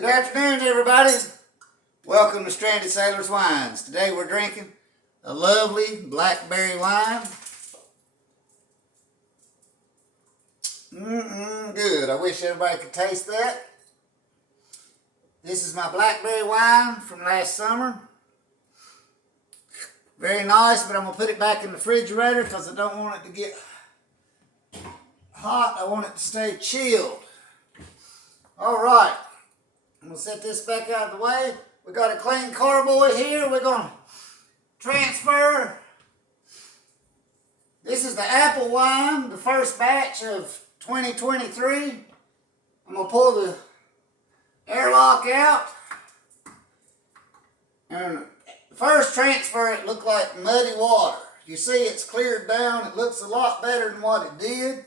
Good afternoon, everybody. Welcome to Stranded Sailors Wines. Today we're drinking a lovely blackberry wine. Good. I wish everybody could taste that. This is my blackberry wine from last summer. Very nice, but I'm going to put it back in the refrigerator because I don't want it to get hot. I want it to stay chilled. All right. I'm going to set this back out of the way. We got a clean carboy here. We're going to transfer. This is the apple wine, the first batch of 2023. I'm going to pull the airlock out. And the first transfer, it looked like muddy water. You see it's cleared down. It looks a lot better than what it did.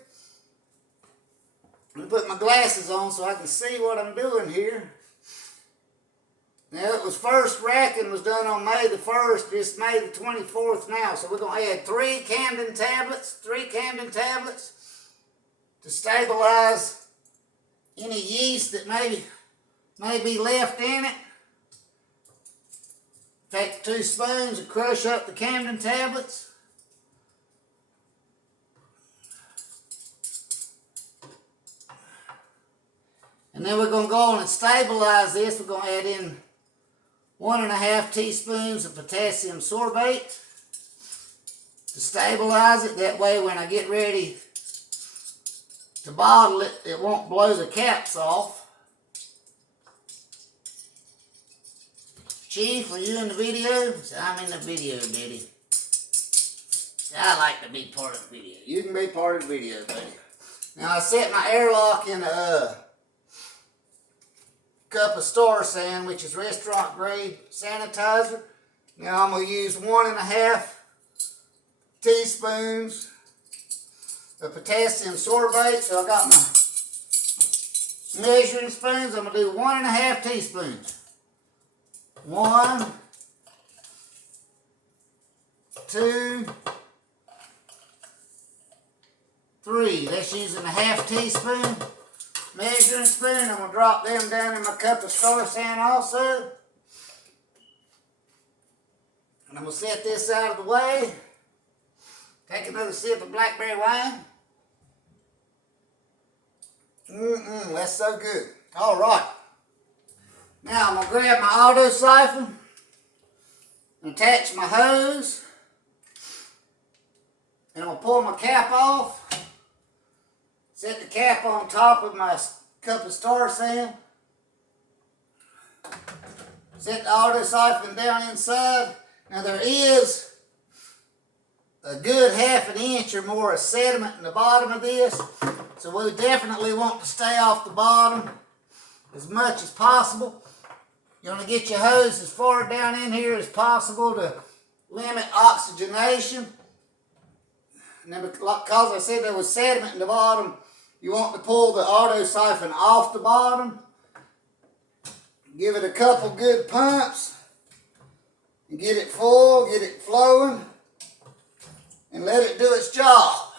I'm going to put my glasses on so I can see what I'm doing here. Now, it was first racking was done on May the 1st. It's May the 24th now. So we're going to add 3 campden tablets to stabilize any yeast that may be left in it. Take 2 spoons and crush up the campden tablets. And then we're going to go on and stabilize this. We're going to add in 1.5 teaspoons of potassium sorbate to stabilize it. That way when I get ready to bottle it, it won't blow the caps off. Chief, were you in the video? I'm in the video, Betty. I like to be part of the video. You can be part of the video, buddy. Now I set my airlock in a cup of Star San, which is restaurant grade sanitizer. Now I'm going to use 1.5 teaspoons of potassium sorbate. So I got my measuring spoons. I'm going to do 1.5 teaspoons. 1, 2, 3. That's using a 1/2 teaspoon. Measuring spoon. I'm going to drop them down in my cup of Star San also. And I'm going to set this out of the way. Take another sip of blackberry wine. That's so good. All right. Now I'm going to grab my auto siphon and attach my hose. And I'm going to pull my cap off. Set the cap on top of my cup of Star San. Set the auto siphon down inside. Now there is a good 1/2 inch or more of sediment in the bottom of this. So we definitely want to stay off the bottom as much as possible. You want to get your hose as far down in here as possible to limit oxygenation. Now, because I said there was sediment in the bottom, you want to pull the auto siphon off the bottom. Give it a couple good pumps. And get it full, get it flowing. And let it do its job.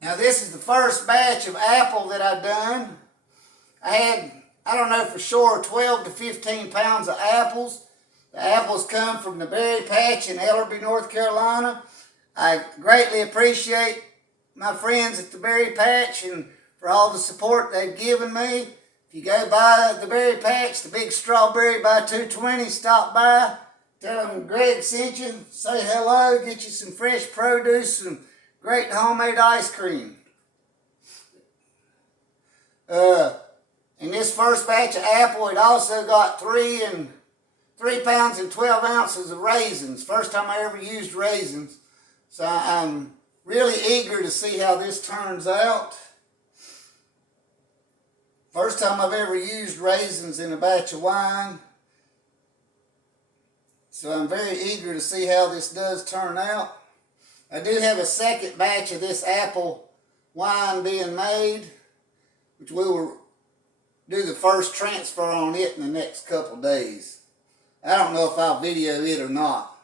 Now this is the first batch of apple that I've done. I had, I don't know for sure, 12 to 15 pounds of apples. The apples come from the berry patch in Ellerby, North Carolina. I greatly appreciate my friends at the berry patch and for all the support they've given me. If you go by the berry patch, the big strawberry by 220, stop by. Tell them Greg sent you. Say hello. Get you some fresh produce, some great homemade ice cream. In this first batch of apple, it also got 3 pounds and 12 ounces of raisins. First time I ever used raisins. So I'm really eager to see how this turns out. First time I've ever used raisins in a batch of wine. So I'm very eager to see how this does turn out. I do have a second batch of this apple wine being made, which we will do the first transfer on it in the next couple days. I don't know if I'll video it or not.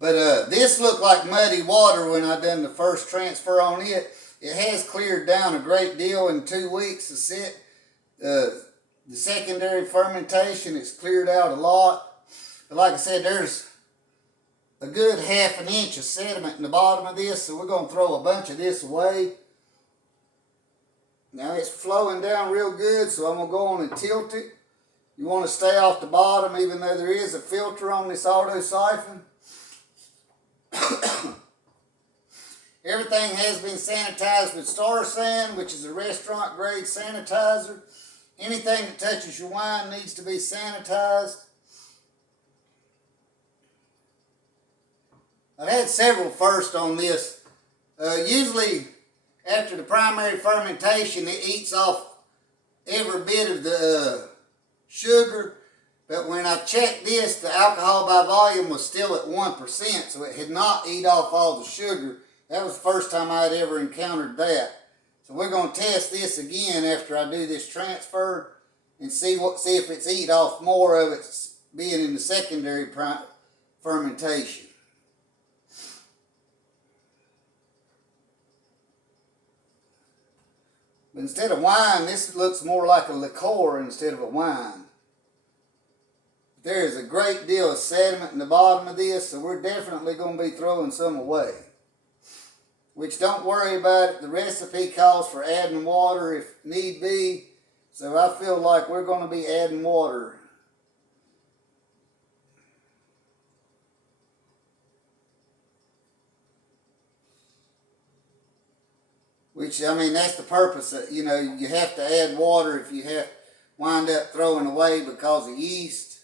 But this looked like muddy water when I done the first transfer on it. It has cleared down a great deal in 2 weeks to sit. The secondary fermentation, it's cleared out a lot. But like I said, there's a good ½ inch of sediment in the bottom of this, so we're going to throw a bunch of this away. Now it's flowing down real good, so I'm going to go on and tilt it. You want to stay off the bottom, even though there is a filter on this auto siphon. Everything has been sanitized with Star San, which is a restaurant grade sanitizer. Anything that touches your wine needs to be sanitized. I've had several firsts on this. Usually after the primary fermentation, it eats off every bit of the sugar. But when I checked this, the alcohol by volume was still at 1%, so it had not eat off all the sugar. That was the first time I had ever encountered that. So we're going to test this again after I do this transfer and see if it's eat off more of it being in the secondary fermentation. But instead of wine, this looks more like a liqueur instead of a wine. There is a great deal of sediment in the bottom of this, so we're definitely going to be throwing some away. Which, don't worry about it, the recipe calls for adding water if need be, so I feel like we're going to be adding water. Which, I mean, that's the purpose of, you know, you have to add water if you have wind up throwing away because of yeast.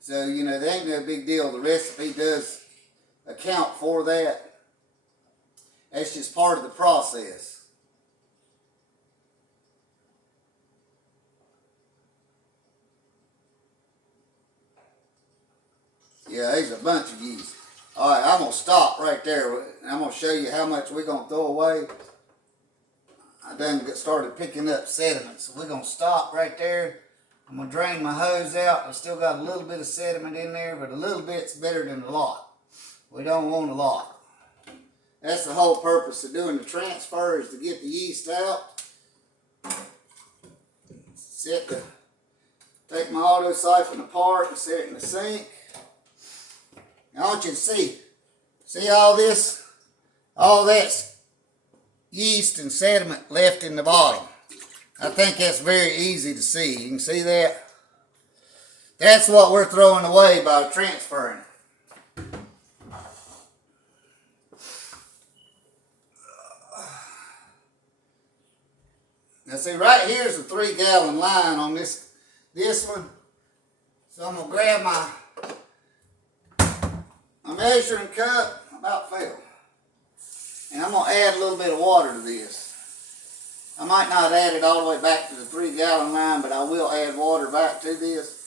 So, you know, that ain't no big deal. The recipe does account for that. That's just part of the process. Yeah, there's a bunch of yeast. All right, I'm going to stop right there. I'm going to show you how much we're going to throw away. I done started picking up sediment, so we're going to stop right there. I'm going to drain my hose out. I still got a little bit of sediment in there, but a little bit's better than a lot. We don't want a lot. That's the whole purpose of doing the transfer, is to get the yeast out. Take my auto siphon apart and set it in the sink. Now I want you to see all this? All that's yeast and sediment left in the bottom. I think that's very easy to see. You can see that? That's what we're throwing away by transferring it. Now see, right here's a 3-gallon line on this one. So I'm going to grab my measuring cup. About fell. And I'm going to add a little bit of water to this. I might not add it all the way back to the 3-gallon line, but I will add water back to this.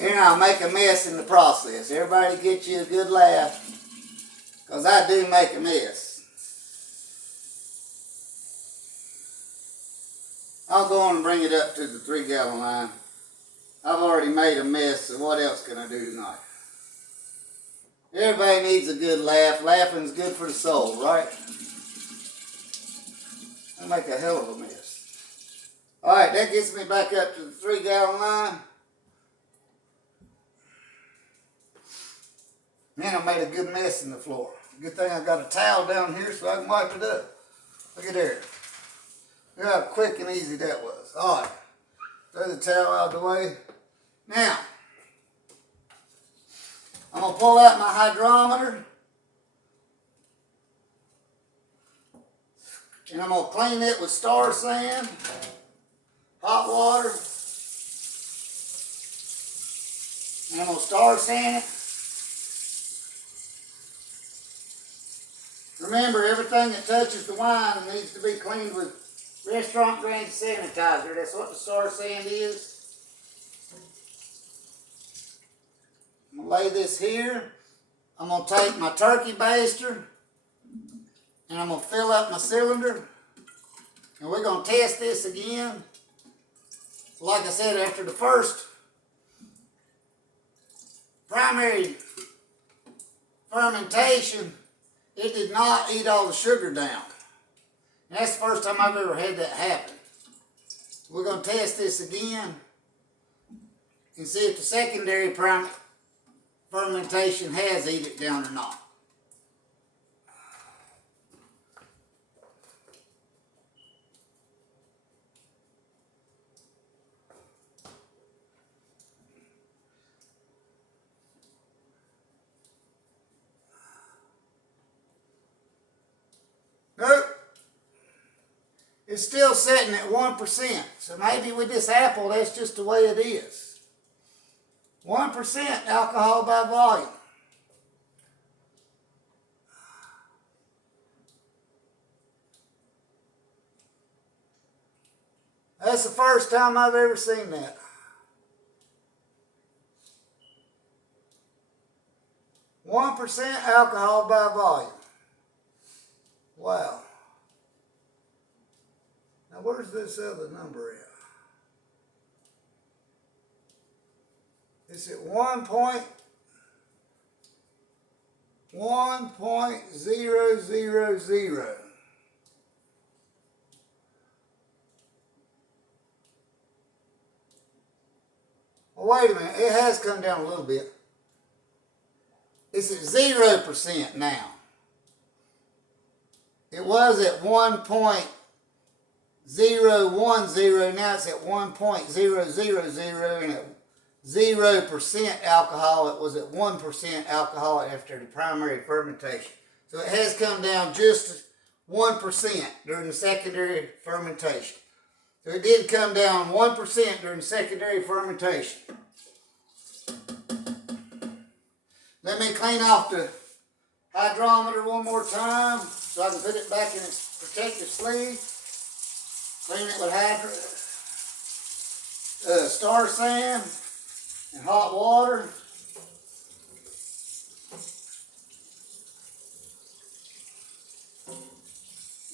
And I'll make a mess in the process. Everybody get you a good laugh, because I do make a mess. I'll go on and bring it up to the 3-gallon line. I've already made a mess, so what else can I do tonight? Everybody needs a good laugh. Laughing's good for the soul, right? I make a hell of a mess. Alright, that gets me back up to the 3-gallon line. Man, I made a good mess in the floor. Good thing I got a towel down here so I can wipe it up. Look at there. Look how quick and easy that was. Alright, throw the towel out of the way. Now, I'm going to pull out my hydrometer. And I'm going to clean it with Star San, hot water. And I'm going to Star San it. Remember, everything that touches the wine needs to be cleaned with restaurant grade sanitizer. That's what the Star San is. I'm going to lay this here. I'm going to take my turkey baster and I'm going to fill up my cylinder. And we're going to test this again. Like I said, after the first primary fermentation, it did not eat all the sugar down. And that's the first time I've ever had that happen. We're going to test this again and see if the secondary fermentation has eat it down or not. Nope. It's still sitting at 1%. So maybe with this apple, that's just the way it is. 1% alcohol by volume. That's the first time I've ever seen that. %1 alcohol by volume. Wow. Now where's this other number at? It's at 1.000. Well, wait a minute. It has come down a little bit. It's at 0% now. It was at 1.010. Now it's at 1.000, and at 0% alcohol, it was at 1% alcohol after the primary fermentation. So it has come down just 1% during the secondary fermentation. So it did come down 1% during the secondary fermentation. Let me clean off the hydrometer one more time so I can put it back in its protective sleeve. Clean it with star sand and hot water.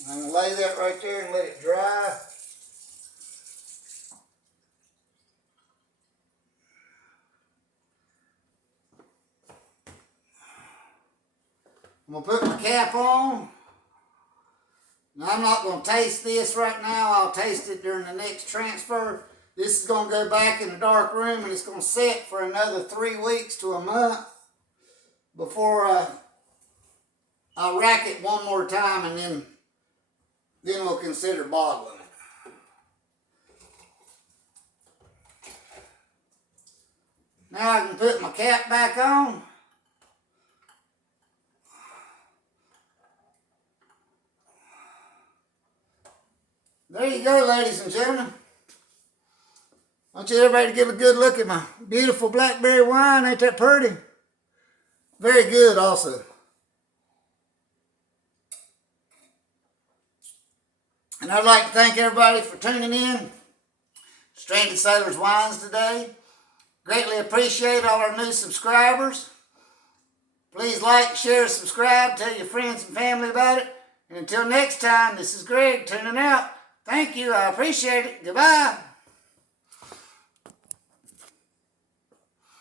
I'm going to lay that right there and let it dry. I'm going to put my cap on. Now, I'm not going to taste this right now. I'll taste it during the next transfer. This is going to go back in the dark room, and it's going to sit for another 3 weeks to a month before I'll rack it one more time, and then we'll consider bottling it. Now I can put my cap back on. There you go, ladies and gentlemen. I want you everybody to give a good look at my beautiful blackberry wine. Ain't that pretty? Very good also. And I'd like to thank everybody for tuning in. Stranded Sailors Wines today. Greatly appreciate all our new subscribers. Please like, share, subscribe. Tell your friends and family about it. And until next time, this is Greg tuning out. Thank you. I appreciate it. Goodbye.